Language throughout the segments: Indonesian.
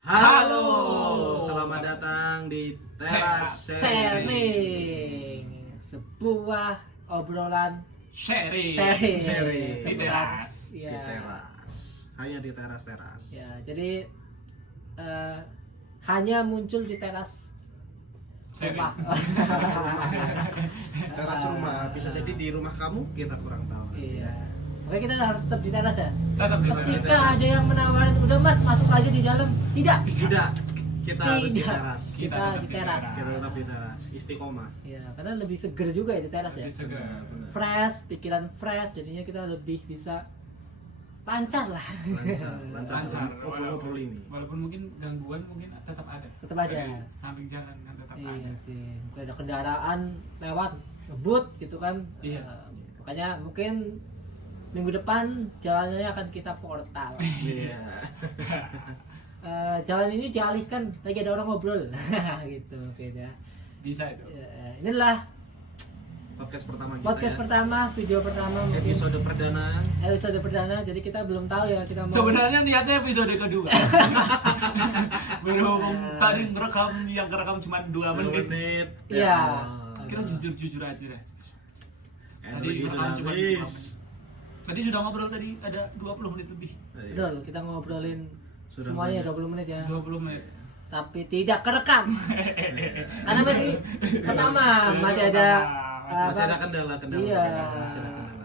Halo, selamat datang di Teras Sharing, sebuah obrolan sharing sharing di sebuah- teras. di ya, teras, hanya di teras. ya, jadi hanya muncul di teras Sharing. rumah. Teras rumah, ya. Teras rumah. Bisa jadi di rumah kamu, kita kurang tahu. Iya, pokoknya kita harus tetap di teras ya. Tetap di Tetap di Ketika teras. ada yang menawarin, udah mas masuk aja di dalam, tidak. Tidak, kita harus di Tidak. teras. Kita di teras. Kita tetap di teras, istiqomah. Ya, karena lebih seger juga ya di teras ya. Lebih segar. Fresh, pikiran fresh, jadinya kita lebih bisa lancar lah. Lancar ngobrol ini. Walaupun mungkin gangguan mungkin tetap ada. Tetap ada. Dari samping jalan kan tetap Iya ada. sih, mungkin ada kendaraan lewat ngebut gitu kan. Iya. Makanya mungkin minggu depan jalannya akan kita portal. Iya. Jalan ini dialihkan lagi ada orang ngobrol. Gitu mungkin ya. Bisa itu. Inilah Podcast pertama kita. podcast ya. pertama, video pertama mungkin. Episode perdana. Episode perdana, jadi kita belum tahu ya kita mau. Sebenarnya niatnya episode kedua. Berhubung tadi yang kerekam cuma 2 menit. Iya. Kita jujur aja deh. Tadi Tadi sudah rekam cuma 2 habis. menit. Tadi sudah ngobrol tadi ada 20 menit lebih. Betul, kita ngobrolin Sudah semuanya banyak. 20 menit ya. 20 menit. Tapi tidak kerekam. Karena masih pertama, masih ada Masih ada kendala. Iya,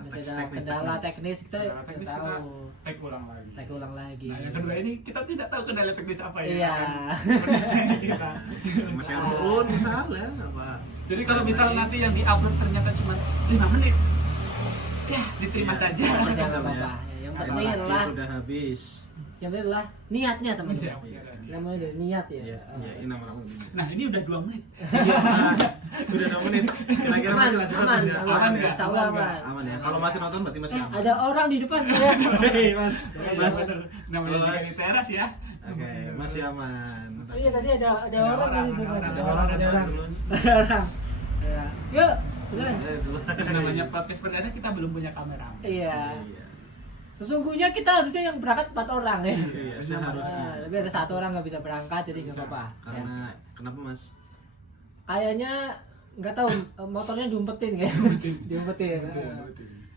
Masih ada kendala teknis kita Kendala teknis nggak kita tahu. take ulang lagi. Take ulang lagi. Nah, yang kedua ini kita tidak tahu kendala teknis apa ya. Iya. Kita. Masih turun misalnya apa? Jadi kalau misal nanti yang diupload ternyata cuma 5 menit, ya diterima Iya. saja. Jangan Sama apa-apa. ya. Yang Terima penting kasih adalah sudah habis. niatnya Iya, teman-teman. iya. Namanya dari niat ya. Iya, iya, ini nama kamu. Nah ini udah 2 menit. Udah 2 menit. Kira-kira Aman, masih lanjut aman, ya? aman, Aman ya? insya Allah aman. Aman ya. Kalau masih nonton berarti masih aman. Ada orang di depan ya. Hei, Mas. Iya, Mas. bener. Namanya juga Mas. di teras ya. Oke, masih aman. Iya tadi ada orang di depan. ada orang. Ada orang. Ya. Yuk, beneran. Namanya podcast perdana kita belum punya kamera. Iya. Sesungguhnya kita harusnya yang berangkat 4 orang ya. Iya, seharusnya. Tapi ada 1 orang nggak bisa berangkat jadi nggak Bisa. apa-apa. Ya. Karena kenapa, Mas? Kayaknya nggak tahu motornya diumpetin kayak. Diumpetin.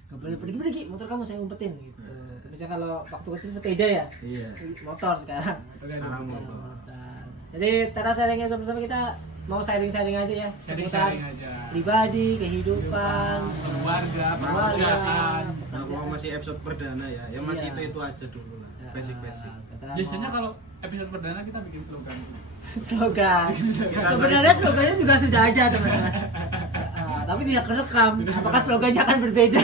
Nggak boleh pergi motor kamu saya umpetin gitu. Misalnya kalau waktu kecil sepeda ya, Iya. motor sekarang. Sekarang motor. Motor. Jadi teras sharingnya sama-sama kita mau sharing-sharing aja ya. Seputar Sharing aja. pribadi, kehidupan, Keluarga, Keluarga. pekerjaan. Nah, kalau masih episode perdana ya, ya masih Iya. itu aja dulu lah. Basic-basic. Biasanya kalau episode perdana kita bikin slogan. slogan. Kita Sebenarnya slogannya juga sudah ada teman-teman. Tapi tidak kerekam. Apakah slogannya akan berbeda?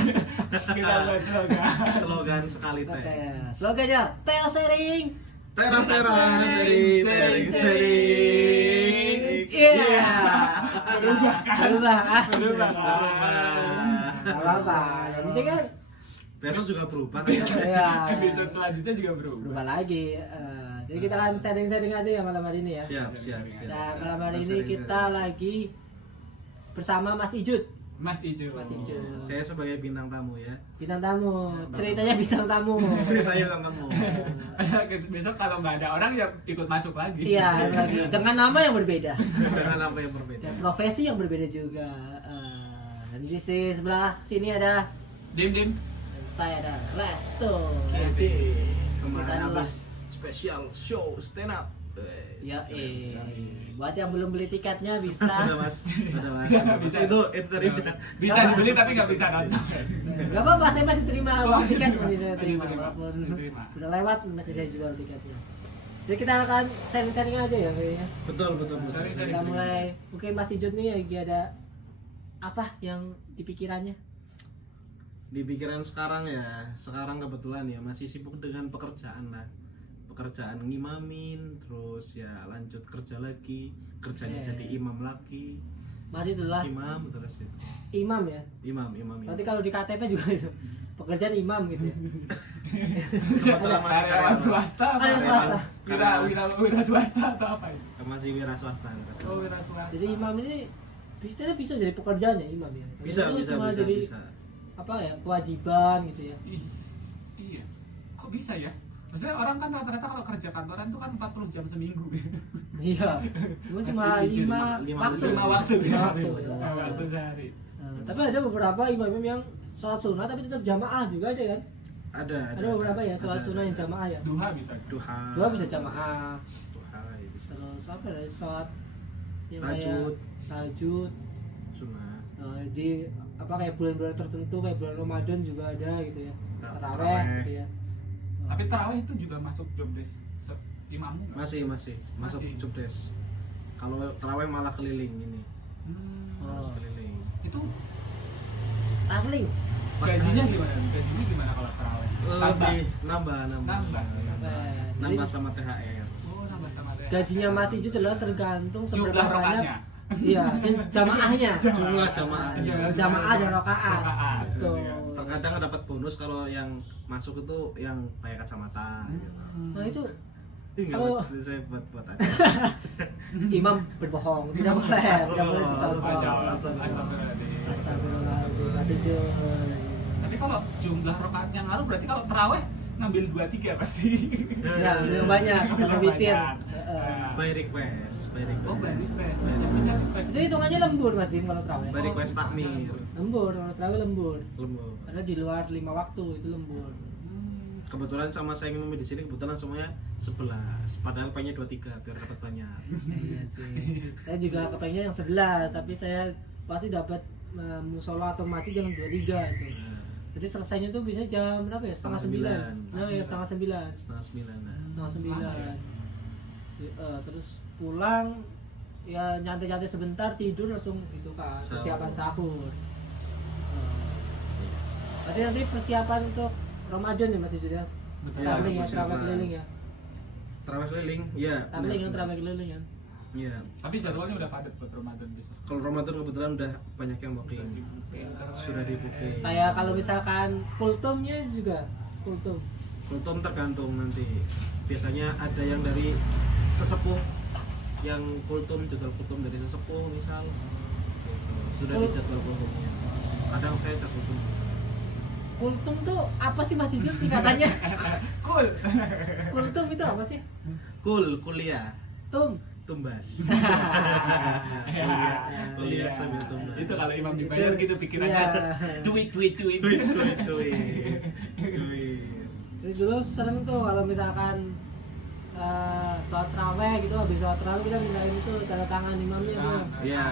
Kita buat slogan. slogan sekali teh. Oke, slogannya Tel Sharing. Teras, Sharing, sharing. Iya. Berubah kan? Berubah. Berubah. Nggak apa-apa. Yang penting kan Besok juga berubah. ya, Episode selanjutnya juga berubah. berubah lagi. Jadi kita akan sharing-sharing aja ya malam hari ini ya. Siap. Nah, malam hari ini kita lagi bersama Mas Ijut. Mas Ijo. Mas Ijo. Saya sebagai bintang tamu ya. Bintang tamu. Ceritanya bintang tamu. Ceritanya bintang tamu. Besok kalau nggak ada orang ya ikut masuk lagi. Iya, lagi. Dengan nama yang berbeda. Dengan apa yang berbeda? Dan profesi yang berbeda juga. Dan di sebelah sini ada Dim. dan saya ada Resto. Kemarin Kita habis spesial show stand up. Ya, buat yang belum beli tiketnya bisa. Sudah mas. Bisa. Itu tadi Bisa dibeli tapi nggak bisa nonton. Gak apa-apa, saya masih terima uang tiket masih saya terima. Diterima. Walaupun Diterima. udah lewat masih saya jual tiketnya. Jadi kita akan sharing-sharing aja ya kayaknya. betul. Sharing. Kita mulai, mungkin Mas Ijut nih lagi ada apa yang di pikirannya? Di pikiran sekarang ya, sekarang kebetulan ya masih sibuk dengan pekerjaan lah. Pekerjaan ngimamin, terus ya lanjut kerja lagi, kerjanya Iya. jadi imam lagi. Mas itu lah Imam terus itu. imam ya. Imam. Berarti kalau di KTP juga itu pekerjaan imam gitu ya. Kebetulan masih Karyawan karyawan swasta. apa? Karyawan swasta. Wira swasta atau apa ya? masih wira swasta. Oh, wira swasta. Jadi imam ini bisa jadi pekerjaan ya imam ya. Bisa. Cuma jadi apa ya kewajiban gitu ya. Iya. Kok bisa ya? Maksudnya orang kan rata-rata kalau kerja kantoran tuh kan 40 jam seminggu. Iya. Cuma Lima waktu. waktu. Lima waktu. Waktu sehari. Tapi ada beberapa imam yang sholat sunnah tapi tetap jamaah juga ada kan? Ada beberapa ya sholat ada. sunnah yang jamaah ya. Duha bisa. Duha. Dua bisa jamaah. Duha ya bisa. Terus apa ya sholat yang Tahajud. kayak tahajud. Sunnah. Di apa kayak bulan-bulan tertentu kayak bulan Ramadan juga ada gitu ya. Taraweh Taraweh. gitu ya. Tapi tarawih itu juga masuk job desk imammu nggak? Masih masuk Masih. job desk. Kalau taraweh malah keliling ini. Harus Oh. keliling. Itu Tarling. gajinya gimana? Gajinya gimana kalau tarawih? Lebih nambah. Nambah sama THR. Oh, nambah sama deh. Gajinya Mas Iju adalah tergantung jumlah seberapa banyak rokaatnya. iya dan jamaahnya. Jumlah jamaahnya. Jamaah dan rakaat. Rakaat. Betul. Terkadang dapat bonus kalau yang masuk itu yang pakai kacamata. gitu. Nah itu Enggak, Kalau- Mas, saya buat aja. imam berbohong tidak boleh dicontoh. Astagfirullahaladzim. Astagfirullahaladzim, Mas Iju. Tapi kalau jumlah rokaatnya ngaruh berarti kalau terawih ngambil 2-3 pasti. Ya, yang banyak, jangan witir. Banyak. Heeh. By request. Oh, berarti By Itu hitungannya lembur Mas Dim kalau terawih. request takmir. Lembur, kalau terawih lembur. Lembur. Karena di luar 5 waktu itu lembur. Kebetulan sama saya yang di sini kebetulan semuanya 11. Padahal pengennya 23 biar dapat banyak. Iya sih. Saya juga kepengen yang 11, tapi saya pasti dapat musola atau masjid jam 23 itu. Nah, Jadi selesainya tuh biasanya jam berapa ya? Setengah 9. Nah, ya setengah 9. setengah 9. Nah. Setengah 9. Lama ya? Terus pulang ya nyantai-nyantai sebentar tidur langsung itu kan Sahur. persiapan sahur. Berarti nanti persiapan untuk Ramadan ya Mas Iju ya? Betul. Iya, Traveling ya, persiapan. terawih keliling ya. Terawih keliling, iya. Traveling benar, kan, terawih keliling kan. Iya. Tapi jadwalnya udah padat buat Ramadan besok. Kalau Ramadan kebetulan udah banyak yang booking. Sudah di booking. Kayak kalau misalkan kultumnya juga kultum. Kultum tergantung nanti. Biasanya ada yang dari sesepuh yang kultum, jadwal kultum dari sesepuh misal. Gitu. Sudah di jadwal kultumnya. Kadang saya terkultum. Kultum tuh apa sih Mas Iju singkatannya? Cool. Kultum itu apa sih? Kuliah, Tum. tumbas. Kuliah sambil tumbas. Itu kalau imam dibayar gitu pikirannya. Iya. Duit. Duit. Jadi dulu sering tuh kalau misalkan sholat raweh gitu, habis sholat raweh kita mintain itu tanda tangan imamnya tuh. Iya.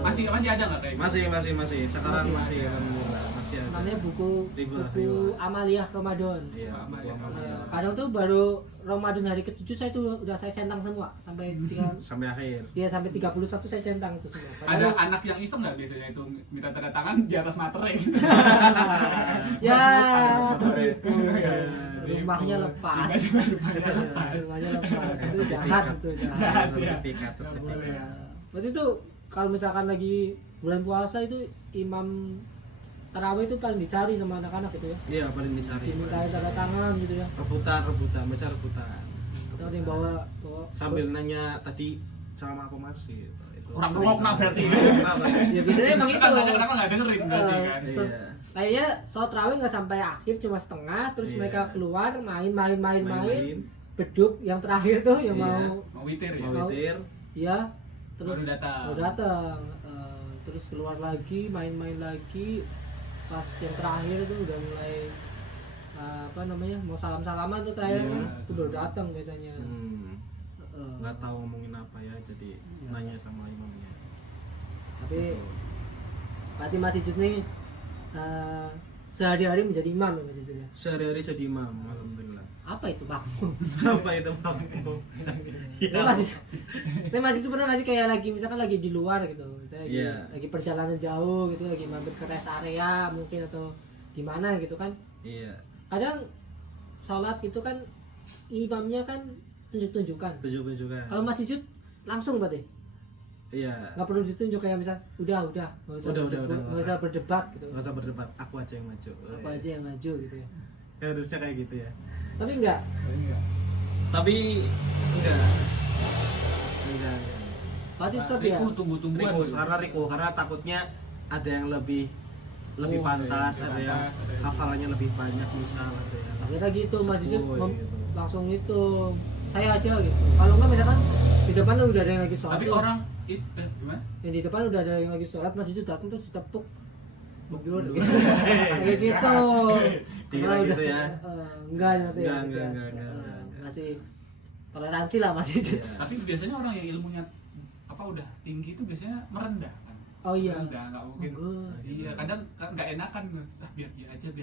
Masih ada nggak kayak gitu? Masih. Sekarang Masih masih alhamdulillah masih ada. Namanya buku Riba. Amaliyah Ramadan. Iya, buku amal. Kadang tuh baru Ramadan hari ke-7 saya tuh udah saya centang semua sampai Sampai akhir. ya sampai 31 saya centang itu semua. Ada anak yang iseng nggak biasanya itu minta tanda tangan di atas materai? Ya, Materai. rumahnya lepas. Rumahnya lepas. Itu jahat itu jahat. Sertifikat. Berarti itu kalau misalkan lagi bulan puasa itu imam tarawih itu paling dicari sama anak-anak gitu ya. Iya, paling dicari. Dimintain tanda tangan gitu ya. Rebutan, baca rebutan. Atau ada yang bawa Sambil nanya tadi ceramah apa Mas gitu. Itu Orang sering rokok sama. berarti. ya biasanya emang itu. Kan kadang-kadang nggak dengerin berarti kan. Terus Iya. kayaknya sholat rawih nggak sampai akhir cuma setengah terus Iya. mereka keluar main Main-main, beduk yang terakhir tuh yang Iya. mau Mau witir ya. mau witir. ya terus Baru datang. baru datang. Terus keluar lagi main-main lagi pas yang terakhir tuh udah mulai apa namanya mau salam-salaman tuh terakhir Iya. itu baru datang biasanya. Nggak tahu ngomongin apa ya, jadi Iya. nanya sama imamnya. Tapi berarti Mas Ijut nih sehari-hari menjadi imam ya Mas Ijut ya. Sehari-hari jadi imam, alhamdulillah. Apa itu makmum? Apa itu makmum? Tapi masih itu pernah nggak sih kayak lagi misalkan lagi di luar gitu, misalnya lagi, Iya. lagi perjalanan jauh gitu, lagi mampir ke rest area mungkin atau di mana gitu kan, Iya, kadang sholat gitu kan imamnya kan tunjuk-tunjukkan. tunjuk-tunjukkan. Kalau Mas Ijut langsung berarti Iya, nggak perlu ditunjuk kayak misal udah nggak usah Udah, nggak usah berdebat gitu, nggak usah berdebat, aku aja yang maju. apa aja yang maju gitu ya. Harusnya kayak gitu ya. Tapi enggak, Tapi enggak. pasti tetap ya. Tunggu-tungguan. Riko, karena takutnya ada yang lebih lebih pantas, Lebih ada yang pantas, ada yang- hafalannya lebih banyak misal ada yang akhirnya gitu Mas Jujut sepuh, gitu. langsung itu saya aja gitu. Kalau enggak misalkan di depan udah ada yang lagi sholat Tapi tuh. orang gimana? Yang di depan udah ada yang lagi sholat, Mas Jujut datang terus ditepuk mundur Mundur. gitu. Kayak gitu. Dikira Karena gitu udah- ya. enggak nanti ya, Enggak, gitu ya. enggak. Masih toleransi lah Mas Jujut. Iya. Tapi biasanya orang yang ilmunya udah tinggi itu biasanya merendah kan. Oh iya. Merendah, nggak mungkin. Enggak. Iya, kadang nggak enakan. Biar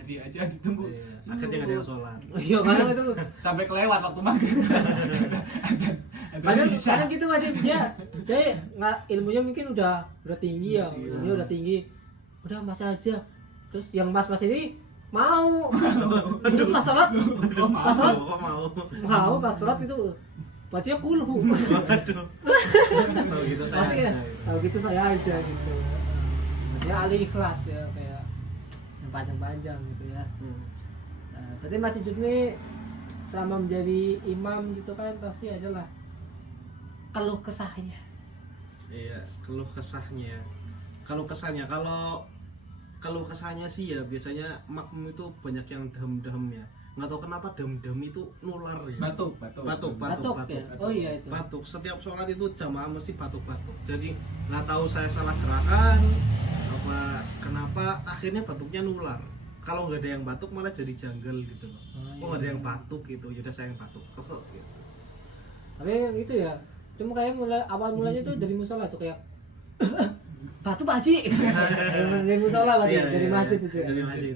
dia aja ditunggu. Iya. Akhirnya nggak ada yang sholat. Oh iya, kadang itu Sampai kelewat waktu maghrib. kadang gitu Mas Jujut. Dia nggak ilmunya mungkin udah tinggi ya, Iya. ilmunya udah tinggi. Udah Mas aja. Terus yang Mas ini mau. Terus pas sholat, Oh, pas sholat Kok mau? mau pas sholat itu bacanya kulhu. Waduh. Tahu gitu saya Pasti ya, aja. kalau gitu saya aja gitu. Dia ahli ikhlas ya, kayak yang panjang-panjang gitu ya. Hmm. Nah, berarti Mas Jujut nih selama menjadi imam gitu kan pasti adalah keluh kesahnya. Iya, keluh kesahnya. Kalau keluh kesahnya sih ya biasanya makmum itu banyak yang dehem-dehem ya. Nggak tahu kenapa dehem-dehem itu nular ya. Batuk. Batuk ya. Oh iya itu. Batuk. Setiap sholat itu jamaah mesti batuk-batuk. Jadi nggak tahu saya salah gerakan apa kenapa akhirnya batuknya nular. Kalau nggak ada yang batuk malah jadi janggal gitu loh. Oh, Oh ada yang batuk gitu, yaudah saya yang batuk. Gitu. Tapi itu ya, cuma kayak awal mulanya tuh dari musola tuh kayak batu baji. Dari musola berarti Iya, dari iya, masjid iya. itu ya. Dari masjid.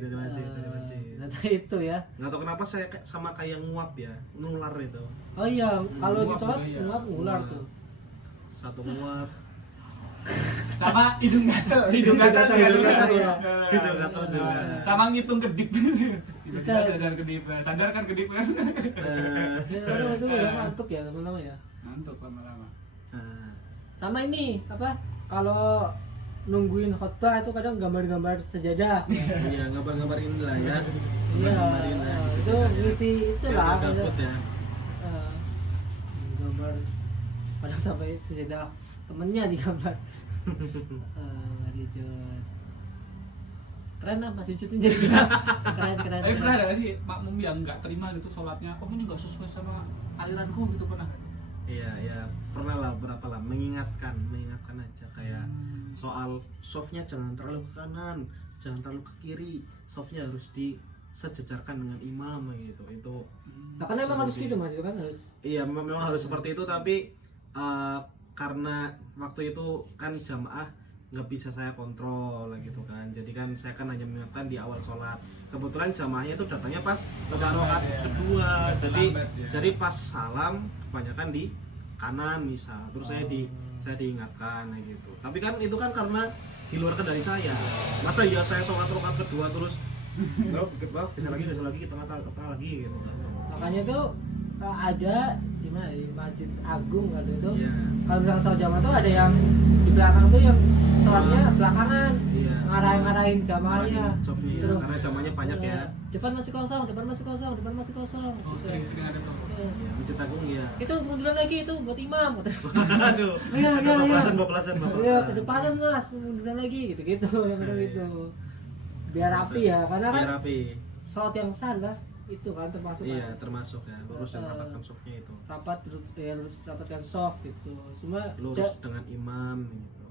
Ternyata itu ya. Nggak tahu kenapa saya sama kayak nguap ya, nular itu. Oh iya, kalau di Nguap sholat juga ya. nguap ngular tuh. Satu nguap, Sama hidung gatel. Hidung gatel, hidung gatel, ya. hidung gatel juga. Sama ngitung kedip. Bisa. Sadar kedip. Sadar kan kedip kan. Ya, itu udah mantep ya teman-teman ya. Ngantuk lama-lama. Nah, Sama ini apa? Kalau nungguin khotbah itu kadang gambar-gambar sejadah. iya ngabar-ngabar inilah ya. Iya, Gambar-gambarin lah. itu ngisi itulah. Biar nggak gabut ya. Eh, gambar kadang sampai sejadah temennya digambar. Mas Jujut. Keren lah Mas Jujut ini jadi imam. Keren. Tapi pernah ada nggak sih makmum yang nggak terima gitu sholatnya? Oh ini nggak sesuai sama aliranku gitu pernah? Iya, pernah lah berapa lah mengingatkan aja kayak soal softnya jangan terlalu ke kanan, jangan terlalu ke kiri, softnya harus disejajarkan dengan imam gitu. Itu Nah, karena emang harus gitu Mas, itu kan harus. iya memang harus seperti itu tapi karena waktu itu kan jamaah nggak bisa saya kontrol gitu kan, jadi kan saya kan hanya mengingatkan di awal sholat. Kebetulan jamaahnya itu datangnya pas pada rakaat kedua, jadi pas salam kebanyakan di kanan misal, terus saya diingatkan gitu. Tapi kan itu kan karena di luar kendali saya. Masa ya saya sholat rakaat kedua terus bisa lagi kita kata lagi gitu. Makanya tuh ada di mana di Masjid Agung kalau itu. Iya. Kalau misalnya sholat jamaah tuh ada yang di belakang tuh yang sholatnya belakangan, Iya. ngarahin jamaahnya. Softnya ya, Terus, karena jamaahnya banyak ya. Depan masih kosong. Oh sering-sering ada tuh. Iya. Ya, Masjid Agung ya. Itu munduran lagi itu buat imam. Aduh. Iya. Bablasan. Iya, ke depanan Mas, munduran lagi gitu-gitu yang Iya. gitu. Biar rapi ya, karena kan Biar rapi. sholat yang salah itu kan termasuk Iya, kan termasuk ya. Lurus dan rapatkan softnya itu. rapat terus ya harus rapatkan soft gitu. Cuma Lurus dengan imam gitu.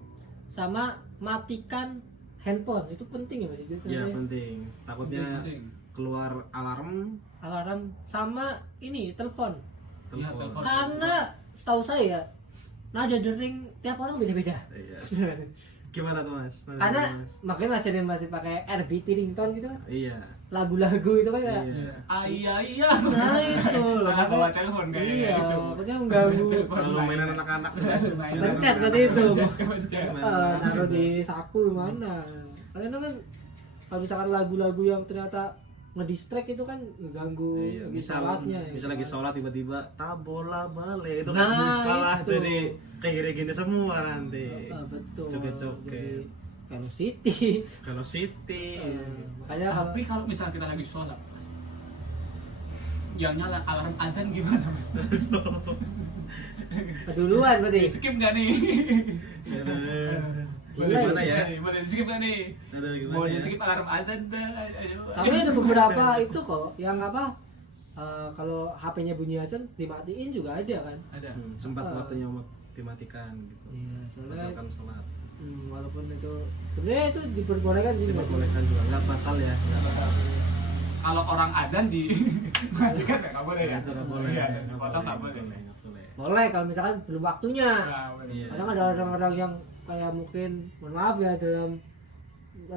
sama matikan handphone itu penting ya Mas itu. Iya, penting. Takutnya Penting. keluar alarm Alarm sama ini telepon. Iya, telepon. telepon. Karena setahu saya nada dering tiap orang beda-beda. Iya. Gimana tuh Mas? Karena makanya masih pakai RBT ringtone gitu kan. Iya. Lagu-lagu itu kan ya. Iya. Iya. Nah itu loh. Sangat bawa telepon kayak Iya, gitu. makanya mengganggu. Kalau mainan anak-anak Pencet berarti itu. Pencet. Taruh di saku mana? Karena kan kalau misalkan lagu-lagu yang ternyata ngedistract itu kan mengganggu Iya, misal sholatnya. lagi sholat tiba-tiba tabola balik itu kan Nah, malah itu. jadi kayak gini-gini semua nanti. Betul. Joget-joget. Jadi Velocity. Kalau Siti Makanya kalau Tapi kalau misalnya kita lagi sholat, yang nyala alarm adzan gimana Mas? keduluan berarti. Skip nggak nih? Gimana ya? Boleh di skip nggak nih? Aduh, gimana Boleh ya? di skip alarm adzan dah. Ayo. Tapi ada beberapa itu kok yang apa? Kalau HP-nya bunyi azan dimatiin juga ada kan? Ada. Sempat waktunya mau dimatikan gitu. Iya, soalnya Batalkan sholat. walaupun itu sebenarnya itu diperbolehkan sih. Diperbolehkan juga, nggak batal ya. Nggak batal. Kalau orang adzan di matikan nggak boleh ya? Itu nggak boleh. Iya, Nggak dipotong nggak boleh, boleh. nggak boleh. Boleh kalau misalkan belum waktunya. Nggak boleh. Iya. Kadang ada orang-orang yang kayak mungkin mohon maaf ya dalam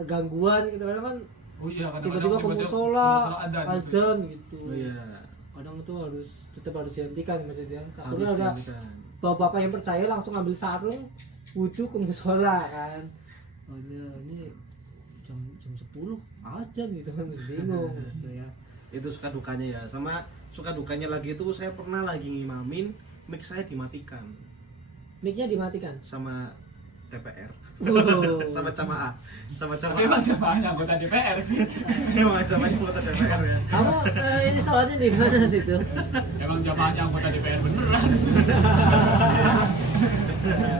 gangguan gitu kadang kan Oh iya, tiba-tiba ke musola adzan. azan gitu. Oh iya. Kadang itu harus tetap harus dihentikan maksudnya. Harus Takutnya ada dihentikan. bapak-bapak yang percaya langsung ambil sarung wudhu ke musola kan. Oh iya, ini jam 10 azan gitu kan bingung gitu ya. Itu suka dukanya ya. Sama suka dukanya lagi itu saya pernah lagi ngimamin, mic saya dimatikan Mic-nya dimatikan. sama TPR. Wow. Sama jamaah. Sama Tapi emang jamaah. jamaahnya anggota DPR sih. Emang jamaahnya anggota DPR ya. Kamu ini sholatnya di mana situ? Emang jamaahnya anggota DPR beneran.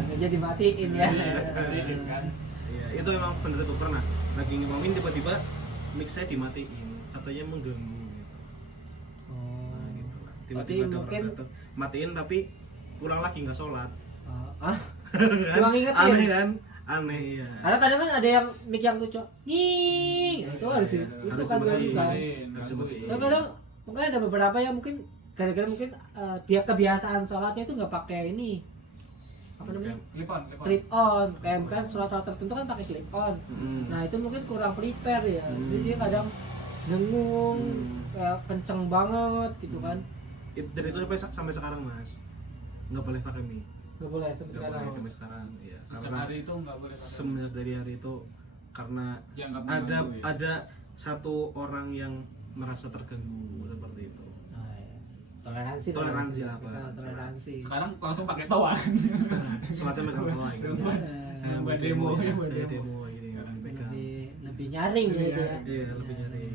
Mic-nya dimatiin ya. Iya, kan. Iya, itu emang bener itu pernah. Lagi ngimamin tiba-tiba mic saya dimatiin, katanya mengganggu gitu. Oh. Nah, gitu lah. Berarti Tiba-tiba ada mungkin orang datang, matiin tapi pulang lagi nggak sholat. ah Kan? Cuma ngingetin. Aneh kan? Aneh ya. Ada kadang kan ada yang mic yang lucu, nging, nah, itu harus itu Harus kan dimatiin. ganggu kan. Harus dimatiin. Nah, kadang mungkin ada beberapa yang mungkin gara-gara mungkin biar kebiasaan sholatnya itu nggak pakai ini apa namanya Clip on. clip on, kayak mungkin sholat tertentu kan pakai clip on. Mm. Nah itu mungkin kurang prepare ya, Hmm. jadi dia kadang dengung, kayak kenceng banget gitu kan. Dan itu sampai sekarang mas, nggak boleh pakai mic. Nggak boleh sampai Nggak sekarang. boleh sampai sekarang. Iya. Sejak Karena hari itu nggak boleh pakai. semenjak dari hari itu karena Dianggap ada mengganggu ya. ada satu orang yang merasa terganggu seperti itu. Nah, ya. Toleransi Toleransi lah, lah, kita toleransi. toleransi. Sekarang langsung pakai toa. Sholatnya megang toa gitu. Buat demo, ya, buat kayak demo. demo gitu ya, megang. lebih nyaring Lebih gitu ya. Iya, lebih nyaring.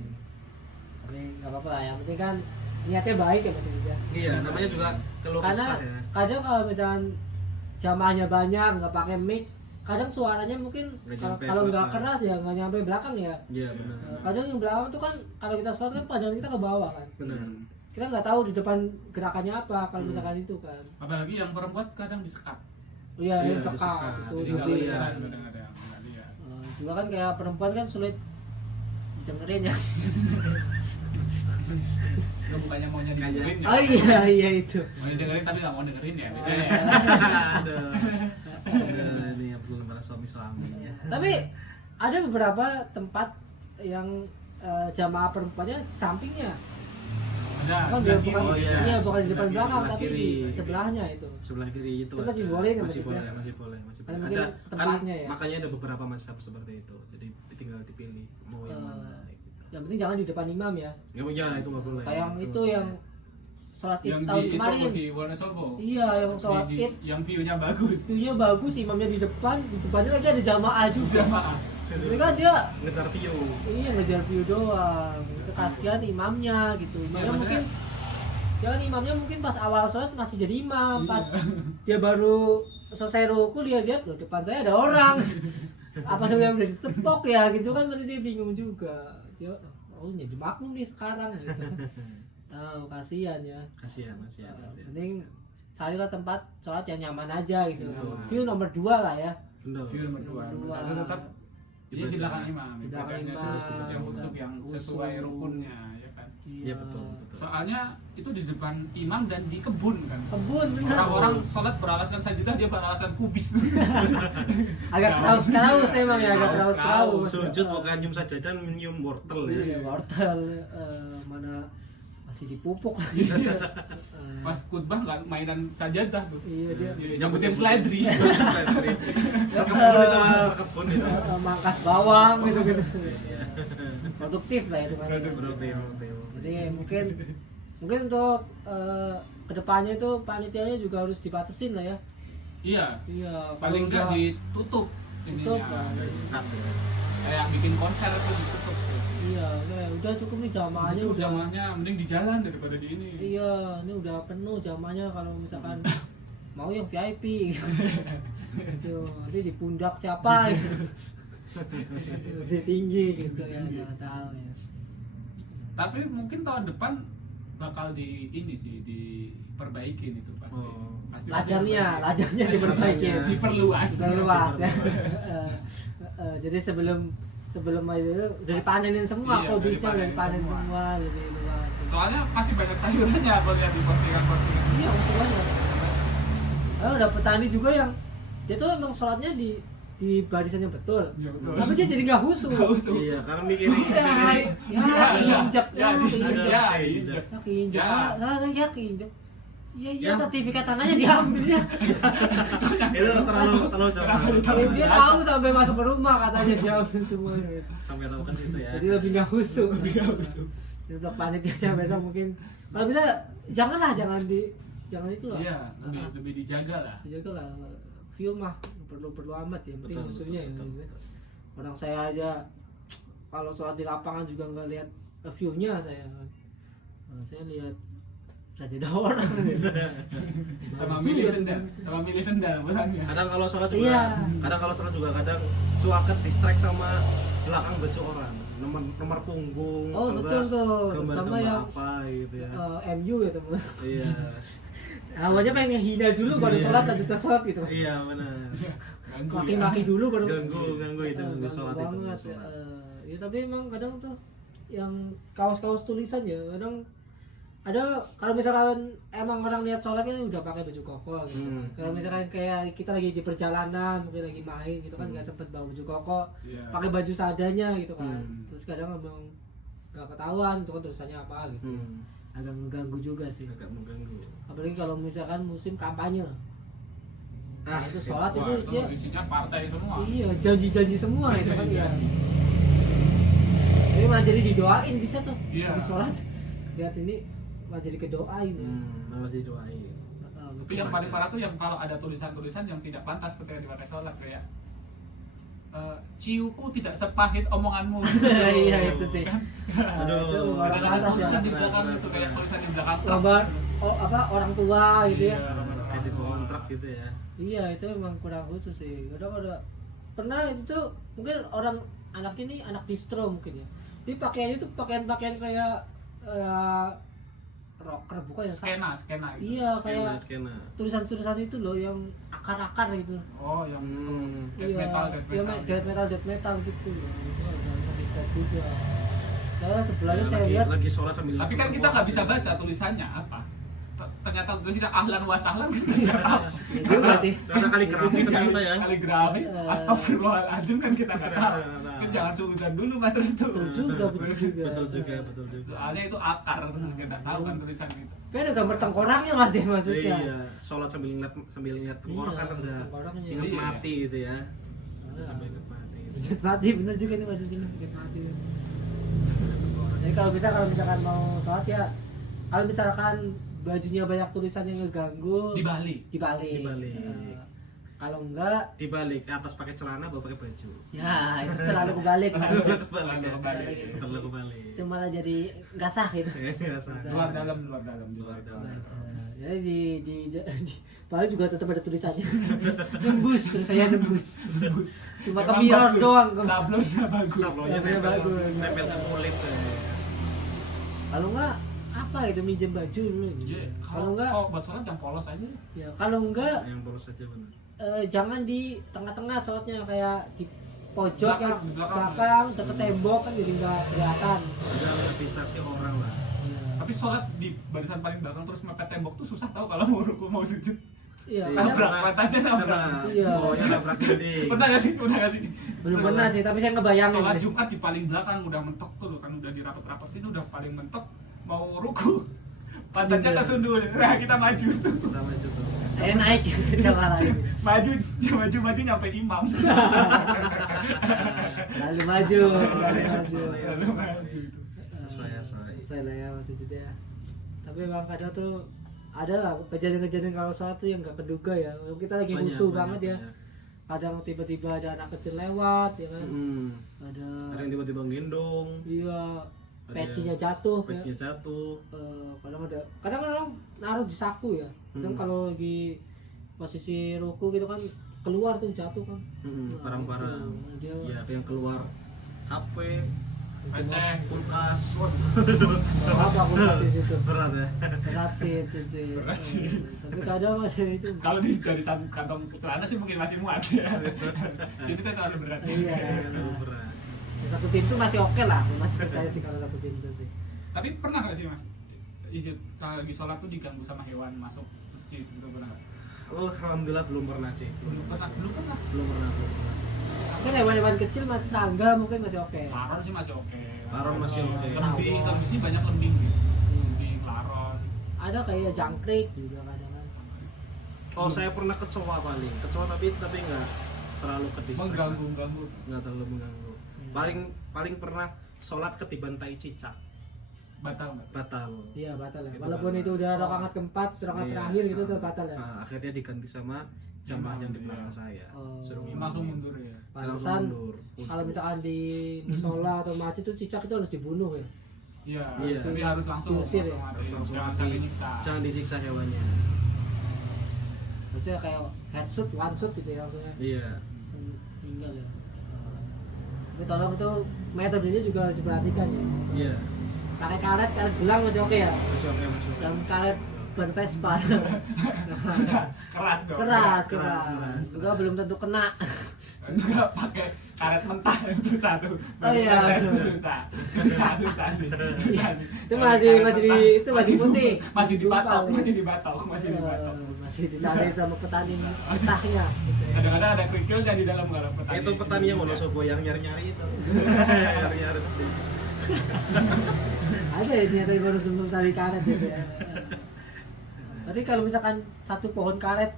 Tapi nggak apa-apa lah, yang penting kan niatnya baik ya Mas Rizal. Iya, namanya juga keluh Karena kesah ya. kadang kalau misalkan jamaahnya banyak nggak pakai mic, kadang suaranya mungkin Nggak nyampe kalau nggak belakang. keras ya nggak nyampe belakang ya. Iya benar. Kadang yang belakang tuh kan kalau kita sholat kan pandangan kita ke bawah kan. Benar. Kita nggak tahu di depan gerakannya apa kalau misalkan itu kan. Apalagi yang perempuan kadang disekat. Iya, Iya, ini sekal disekat. itu Jadi nggak lebih. lihat. kadang-kadang nggak lihat. Juga kan kayak perempuan kan sulit dengerin ya. Lo bukannya maunya dengerin ya? Oh iya itu. Mau dengerin tapi nggak mau dengerin ya biasanya. Aduh. Aduh, ini yang perlu para suami-suami ya. Tapi ada beberapa tempat yang jamaah perempuannya sampingnya. Ada Oh, sebelah dia kiri. bukan, Oh, iya. iya, bukan di depan Sebelah belakang sebelah tapi kiri. di sebelahnya itu. Sebelah kiri itu Itu masih ada. boleh kan masih maksudnya? boleh, masih boleh, masih Karena boleh. mungkin Ada kan tempatnya ya. makanya ada beberapa mazhab seperti itu. Jadi tinggal dipilih mau yang Eh, mana gitu. Yang penting jangan di depan imam ya. Ya, ya itu nggak boleh. Kayak yang itu yang sholat id Yang tahun di itu kemarin. di Wonosobo. Iya, yang sholat id Yang view-nya bagus. view-nya bagus, imamnya di depannya lagi ada jamaah juga. Jamaah. Jadi kan dia ngejar view. iya ngejar view doang. Itu kasihan imamnya gitu. Imamnya maksudnya- mungkin ya kan imamnya mungkin pas awal sholat masih jadi imam, Iya. pas dia baru selesai ruku dia lihat loh depan saya ada orang. Apa saya udah ditepok ya gitu kan, masih dia bingung juga. Dia oh jadi makmum nih sekarang gitu. Tahu kasihan ya. Kasihan, kasihan. Mending carilah tempat sholat yang nyaman aja gitu. Betul. View nomor 2 lah ya. Benar. View nomor 2. Dua. Satu tetap dia di belakang imam. Di belakang Ibadahnya imam. terus yang khusyuk yang sesuai rukunnya ya kan. Iya betul, betul. Soalnya itu di depan imam dan di kebun kan. Kebun bener. Orang-orang sholat beralaskan sajidah, dia beralasan kubis. Agak kraus-kraus emang ya, agak kraus-kraus. Sujud bukan nyium saja dan nyium wortel ya. Iya, wortel mana masih dipupuk lagi. Iya. Pas khutbah nggak mainan sajadah tuh. Iya dia Nyebutin seledri. Berkebun itu mas, berkebun itu. mangkas bawang gitu-gitu. Produktif lah itu kan. Produktif. Jadi mungkin untuk kedepannya itu panitianya juga harus dibatasin lah ya. Iya. Iya. Paling kalau nggak udah ditutup tutup ininya. lah. Sekat ya. Kayak bikin konser itu ditutup. Iya, udah cukup nih jamaahnya Itu udah. jamaahnya mending di jalan daripada di ini. Iya, ini udah penuh jamaahnya kalau misalkan mau yang VIP. itu nanti di pundak siapa gitu. Lebih tinggi gitu ya, nggak tahu ya. Tapi mungkin tahun depan bakal ini sih diperbaikin itu pasti. Oh. Pasti Ladangnya diperbaiki, diperluas. diperluas ya. Jadi sebelum itu udah dipanenin semua, Iya, kok udah bisa udah dipanenin dipanen semua. semua, lebih luas. Soalnya masih banyak sayurannya kalau lihat di postingan-postingan. Iya, masih banyak. Ada petani juga yang dia tuh emang sholatnya di barisan yang betul. Iya, betul. Tapi dia jadi nggak husu. Nggak husu. Iya, karena mikirin Keinjak, diinjak. ya keinjak, ya keinjak. Iya, Ya. sertifikat tanahnya diambil ya. itu terlalu jauh. Dia tahu sampai masuk ke rumah katanya diambil semuanya. Sampai tahu kan itu ya. Jadi lebih nggak husu. husu. Itu untuk panitianya besok mungkin kalau bisa jangan itu lah. Iya, lebih dijaga lah. Jaga lah view mah perlu amat ya, penting Betul, musuhnya ya. betul, betul. Orang saya aja kalau sholat di lapangan juga nggak lihat view-nya saya. Saya lihat saja ada orang. Sama milih sendal pulangnya. Kadang kalau sholat juga, Iya. kadang suaket distract sama belakang baju orang, nomor punggung, Oh atau betul tuh, gambar terutama yang apa gitu ya. MU ya teman. Iya, Awalnya pengen hina dulu baru Iya. sholat lanjut sholat gitu. iya benar. Ganggu ya. Maki-maki dulu baru. Ganggu itu Ganggu sholat itu. banget. sholat. Ya tapi emang kadang tuh yang kaos-kaos tulisan ya kadang ada kalau misalkan emang orang lihat sholatnya udah pakai baju koko gitu. Kalau misalkan kayak kita lagi di perjalanan mungkin lagi main gitu kan nggak sempet bawa baju koko, Iya. pakai baju seadanya gitu kan. Hmm. Terus kadang emang nggak ketahuan tuh kan tulisannya apa gitu. Agak mengganggu juga sih. Agak mengganggu. Apalagi kalau misalkan musim kampanye. Nah, itu sholat Wah, itu itu dia isinya partai semua. iya janji-janji semua itu kan ya. Janji. Jadi malah jadi didoain bisa tuh Iya. di sholat. Lihat ini malah jadi kedoain ya. Malah didoain. Tapi yang paling parah tuh yang kalau ada tulisan-tulisan yang tidak pantas ketika dipakai sholat kayak ciuku tidak sepahit omonganmu. Iya, itu sih. Kan? Aduh, Itu orang Kadang-kadang atas ya. tulisan di Berat, belakang berat, itu kayak berat. tulisan di belakang. Gambar orang tua gitu ya. Iya, Kayak di bawah kontrak gitu ya. Iya, itu memang kurang khusus sih. Kadang ada pernah itu tuh mungkin orang anak ini anak distro mungkin ya. Jadi pakaiannya tuh pakaian-pakaian kayak rocker bukan ya? skena gitu. Iya, kayak skena. tulisan-tulisan itu loh yang akar-akar gitu. Oh, yang death Iya, metal. death metal gitu. Itu ada bisa juga. Saya sebelahnya saya lagi, lihat lagi sholat sambil. Tapi kan kita nggak bisa baca tulisannya apa. Ternyata tulisannya ahlan wa sahlan kita nggak tahu. ya juga sih. Karena kaligrafi ternyata ya. Kaligrafi, astagfirullahaladzim kan kita nggak tahu. Nah. Kan jangan suudzon dulu mas terus tuh. Betul juga, betul juga. Betul juga. Soalnya itu akar kita tahu kan tulisan itu. Tapi ada gambar tengkoraknya mas dia maksudnya. Iya, sholat sambil ngeliat tengkorak kan udah tengkoraknya. ingat Iya. mati gitu ya. Ah. Sampai ingat mati. Ingat mati bener juga nih mas di sini ingat mati. Jadi kalau misalkan mau sholat ya, kalau misalkan bajunya banyak tulisan yang ngeganggu, Dibalik. dibalik. Dibalik. Kalau enggak, Dibalik atas pakai celana, bawah pakai baju. ya itu terlalu kebalik. Terlalu Terlalu kebalik. kebalik. Terlalu kebalik. Itu malah jadi nggak sah gitu. Nggak sah. Luar dalam juga. Luar dalam. Jadi di paling juga tetap ada tulisannya nembus, tulisannya nembus. Cuma ke Emang mirror bagus. doang. Sablonnya bagus. Sablonnya Sablonnya bagus. nempel ke kulit. Kalau enggak apa itu minjem baju dulu gitu. Iya, Kalau enggak buat sholat yang polos aja. ya kalau enggak Yang polos saja benar. jangan di tengah-tengah sholatnya kayak di pojok Belakang, yang di belakang. belakang deket tembok kan jadi nggak kelihatan. Udah distraksi orang lah. Tapi sholat di barisan paling belakang terus mepet tembok tuh susah tau kalau mau ruku mau sujud. Iya, Iya, karena Nabrak, matanya nabrak. Iya. Pokoknya nabrak dinding. Pernah gak sih? belum pernah sih, tapi saya ngebayangin. Sholat deh. Jumat di paling belakang udah mentok tuh kan udah dirapet-rapetin udah paling mentok mau ruku. Pantatnya Jendela. kesundul. Nah, kita maju tuh. Kita maju tuh. Saya naik coba lagi. Maju nyampe imam. Lalu maju. Lalu maju. Saya. Saya lah ya maksudnya. Tapi memang kadang tuh ada lah kejadian-kejadian kalau sholat tuh yang gak keduga ya. Kita lagi musuh banget ya. Kadang tiba-tiba ada anak kecil lewat ya kan. Ada Ada yang tiba-tiba gendong, iya ada pecinya jatuh ya. pecinya jatuh. Kadang orang naruh di saku ya. Kadang kalau lagi posisi ruku gitu kan keluar tuh jatuh kan. Barang-barang. Nah, dia Ya ada yang keluar HP, Receh. kulkas. apa aku kasih situ. Berat ya. Berat sih itu sih. Berat sih. Tapi kadang masih itu. Kalau dari kantong celana sih mungkin masih muat ya. Sini kan terlalu berat. Iya. Terlalu berat. Di satu pintu masih oke lah, aku masih percaya sih kalau satu pintu sih. Tapi pernah nggak sih mas, kalau lagi sholat tuh diganggu sama hewan masuk masjid gitu, pernah nggak? Oh, alhamdulillah belum pernah sih. Belum pernah. Belum pernah. Mungkin hewan-hewan kecil masih serangga mungkin masih oke. Laron sih masih oke. Laron masih oke. Lembing, kalau di sini banyak lembing gitu. Lembing, laron. Ada kayak jangkrik juga kadang kan. Oh, saya pernah kecoa paling. Kecoa tapi nggak terlalu ke distract. Mengganggu. Nggak terlalu mengganggu. Paling pernah sholat ketiban tai cicak. Batal nggak? Batal. Iya batal ya. Itu Walaupun batal. itu udah rakaat keempat, rakaat Iya. terakhir gitu tuh batal ya. Nah, akhirnya diganti sama jamaah yang di belakang saya. Oh. Suruh Langsung imamin. mundur ya. Pantesan mundur. kalau misalkan di musola atau masjid itu cicak itu harus dibunuh ya. Iya. Iya. Tapi harus langsung. Diusir ya? Harus Harus langsung jangan mati. sampai nyiksa. Jangan disiksa hewannya. Maksudnya kayak headshot, one shot gitu ya langsungnya. Iya. Langsung tinggal ya. Tapi tolong itu metodenya juga harus diperhatikan ya. Iya. Karet gelang masih oke ya. Masuk oke, masuk oke. Yang karet ban Vespa. Susah, keras dong. keras. keras. Juga belum tentu kena. Juga pakai karet mentah yang susah tuh. Oh iya. Susah sih. Iya. Itu masih putih. Masih dibatok, Lupa, masih dibatok. Masih dicari sama petani petahnya. Gitu. Kadang-kadang ada kerikilnya di dalam kalau petani. Itu petani yang Wonosobo yang nyari-nyari itu. Nyari-nyari. Ada ya ternyata baru sebelum tali karet gitu ya. Tapi kalau misalkan satu pohon karet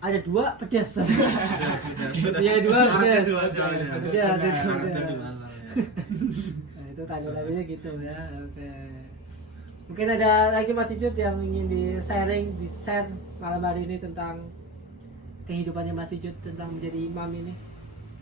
ada dua pedas. Sudah. Iya, dua Ada pedas. dua soalnya. Pedas itu. Ada pedas. dua soalnya. Nah, itu tanda lainnya gitu ya. Oke. Mungkin ada lagi Mas Icut yang ingin di-share malam hari ini tentang kehidupannya Mas Icut tentang menjadi imam ini.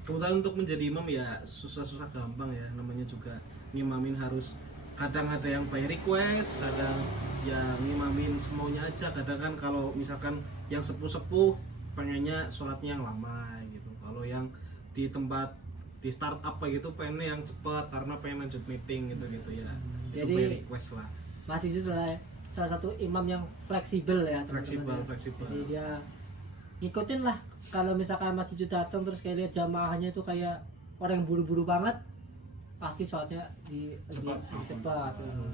Kebetulan untuk menjadi imam ya susah-susah gampang ya, namanya juga ngimamin harus kadang ada yang by request, kadang ya ngimamin semaunya aja, kadang kan kalau misalkan yang sepuh-sepuh pengennya sholatnya yang lama gitu, kalau yang di tempat di startup kayak gitu pengennya yang cepat karena pengen lanjut meeting gitu ya. Itu Jadi, by request lah. Mas Icut salah satu imam yang fleksibel ya teman-teman ya. Fleksibel. Jadi dia ngikutin lah. Kalau misalkan Mas Icut datang terus kayak lihat jamaahnya tuh kayak orang yang buru-buru banget, pasti sholatnya cepat.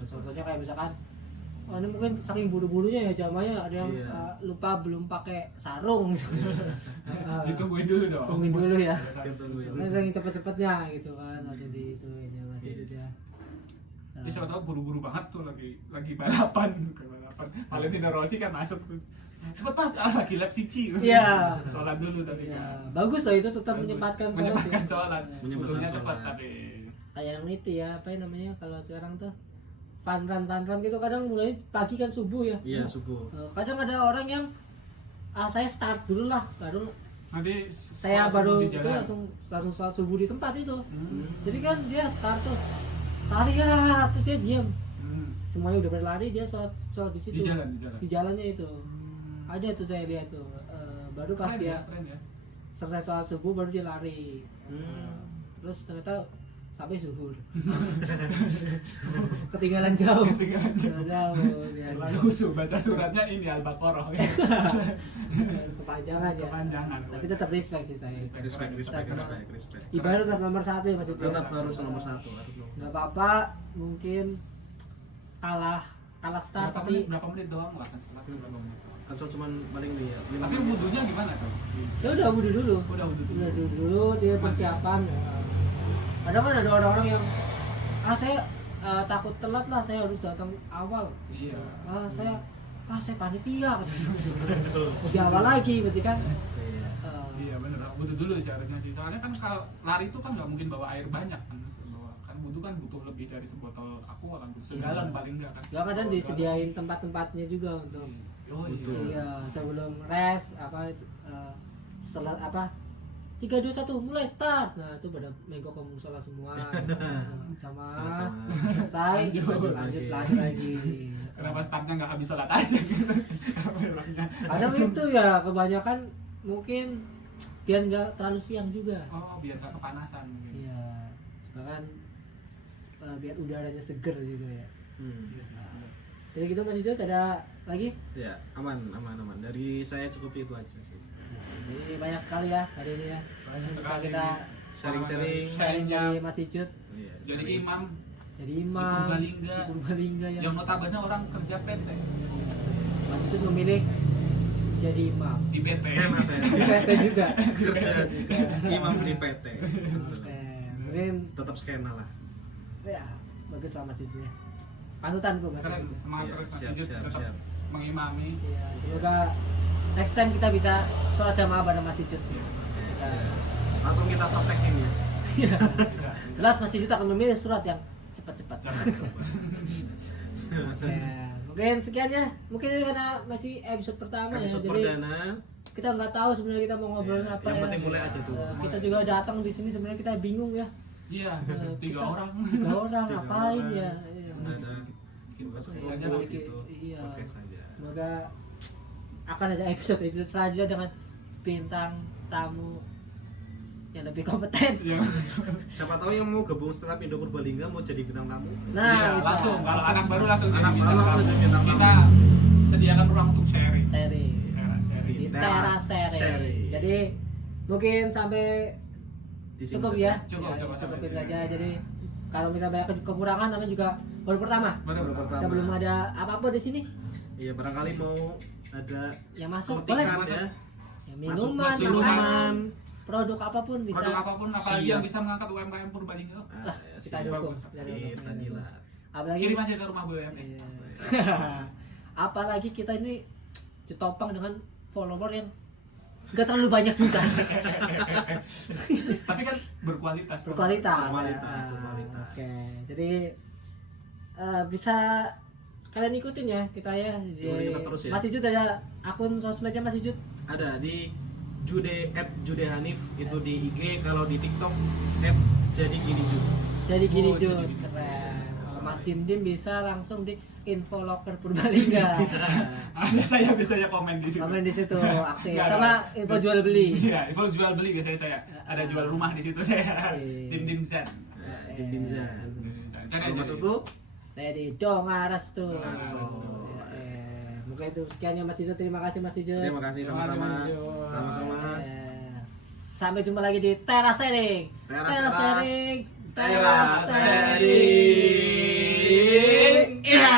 Contohnya kayak misalkan ini mungkin saking buru-burunya ya jamaahnya ada yang Iya. lupa belum pakai sarung. Ditungguin dulu dong. Tungguin dulu ya. Gitu. Nah, saking cepet-cepetnya gitu kan masih diituin ya Mas Icut ya. Ini siapa tahu buru-buru banget tuh lagi balapan. Valentino Rossi kan masuk tuh. Cepet pas lagi lap siji. Iya. Sholat dulu tapi Ya, kan. bagus loh itu tetap menyempatkan sholat. Menyempatkan Ya. sholat. Menyempatkan Butuhnya sholat. cepat tapi Kayak yang itu ya apa ya namanya kalau sekarang tuh panran gitu kadang mulai pagi kan subuh ya. Iya, subuh. Kadang ada orang yang saya start dulu lah baru nanti saya sholat baru subuh di itu jalan. langsung sholat subuh di tempat itu. Jadi kan dia start tuh lari ya terus dia diam semuanya udah berlari dia sholat di situ Di jalan. di jalannya itu ada tuh saya lihat tuh baru pas Keren dia keren ya. selesai sholat subuh baru dia lari. Hmm. Terus ternyata sampai zuhur ketinggalan jauh dia Lalu khusus baca suratnya ini Al-Baqarah ya. kepanjangan ya Kepanjangan. tapi tetap respect sih saya Respect. ibarat tetap nomor satu ya maksudnya Tetap harus nomor satu. nggak apa-apa mungkin kalah start tapi Berapa menit doang lah kan sholat berapa menit. Kan cuman paling nih ya. 5 Tapi menit. wudunya gimana tuh? ya udah wudhu dulu Udah wudu dulu. dia persiapan kadang kan ada orang-orang yang saya takut telat lah saya harus datang awal Iya. saya panitia lebih awal lagi berarti kan Iya. Iya bener, wudu dulu sih harusnya sih. Soalnya kan kalau lari itu kan nggak mungkin bawa air banyak kan. Kan wudu kan butuh lebih dari sebotol aqua kan, segalon paling enggak kan. ya kadang disediain tempat-tempatnya juga untuk Oh Betul. iya sebelum rest setelah 3, 2, 1 mulai start. Nah itu pada menggok ke musola semua sama selesai lanjut lagi. Kenapa startnya nggak habis sholat aja gitu? Kadang itu ya kebanyakan mungkin biar nggak terlalu siang juga. Oh, biar nggak kepanasan mungkin. Iya, bahkan biar udaranya seger juga ya. Hmm. Jadi gitu Mas Ijot, ada lagi? Ya, aman. Dari saya cukup itu aja sih. Jadi banyak sekali ya hari ini ya. Banyak Bisa sekali. kita Sharing-sharing. sharing dari Mas Ijot. Iya, Jadi sharing. imam Jadi imam Purbalingga. di Purbalingga yang notabene orang kerja PT Mas Ijot memilih jadi imam di PT. Skena saya. di PT juga. Kerja imam di PT. Betul. Oke, mungkin Tetap skena lah. ya bagus lah Mas Ijot ya. Panutanku Mas Keren, Ijot. semangat Iya, terus Mas siap, Ijut siap, tetap siap. mengimami. Iya, semoga next time kita bisa sholat jamaah bareng Mas Ijot. Iya. Kita Langsung kita praktekin ya. jelas Mas Ijot akan memilih surat yang cepat-cepat. Jangan coba. Oke, mungkin sekian ya. Mungkin ini karena masih episode pertama Episode ya. Jadi perdana. kita nggak tahu sebenarnya kita mau ngobrolin Iya, apa yang ya. penting mulai aja tuh. Kita juga datang di sini sebenarnya kita bingung ya. Iya, Eh, 3 kita- orang. 3 orang Tiga ngapain orang. ya? Iya. Ada Saja kumpul lah. gitu. Iya. Oke saja. Semoga akan ada episode selanjutnya dengan bintang tamu yang lebih kompeten. Iya. Siapa tahu yang mau gabung setelah Indo Purbalingga mau jadi bintang tamu. Nah, Iya, bisa. langsung kalau anak baru langsung Anak jadi baru bintang langsung tamu. jadi bintang tamu. Kita sediakan ruang untuk sharing. Seri Teras sharing. di Teras teras seri. seri. Jadi mungkin sampai Di sini cukup saja. ya. Cukup, Ya, cukup sampai cukupin sini. aja. Jadi kalau misalnya banyak kekurangan namanya juga baru pertama. Baru Baru pertama. Kita belum ada apa-apa di sini. Iya, barangkali mau ada Yang masuk boleh. kritikan ya. Ya, Masuk minuman, buat makanan, minuman. produk apapun bisa. Produk apapun apalagi Siap. yang bisa mengangkat UMKM Purbalingga. Ah, ya, Kita siap. dukung. bagus. Kita dukung. Kita jilat. Apalagi Kirim aja ke rumah BUMN. Iya. Apalagi kita ini ditopang dengan follower yang nggak terlalu banyak juga. Tapi kan berkualitas. Berkualitas. Berkualitas, Ya. berkualitas. Oke, jadi bisa kalian ikutin ya kita ya. Ikutin kita terus ya. Mas Ijut ada akun sosmednya Mas Ijut. Ada di @judehanif itu di IG, kalau di TikTok @jadi gini Jud. Jadi gini Oh, Jut, jadi gini. keren. Kalau Mas Dim bisa langsung di Infolocker Purbalingga. Ada saya biasanya komen di situ. Komen di situ aktif. Nggak, Sama nggak. info jual beli. Iya, info jual beli biasanya saya. Ada jual rumah di situ saya. Iya. Dim Zan. Dim Dimzan. Saya Kalau masuk tuh Saya di Dongaras tuh. Langsung. Mungkin itu sekian ya Mas Ijut. Terima kasih Mas Ijut. terima kasih sama-sama. Terima kasih, Mas. Sama-sama. Sampai jumpa lagi di Teras Sharing. Teras Sharing. Teras Sharing. Sharing. Iya.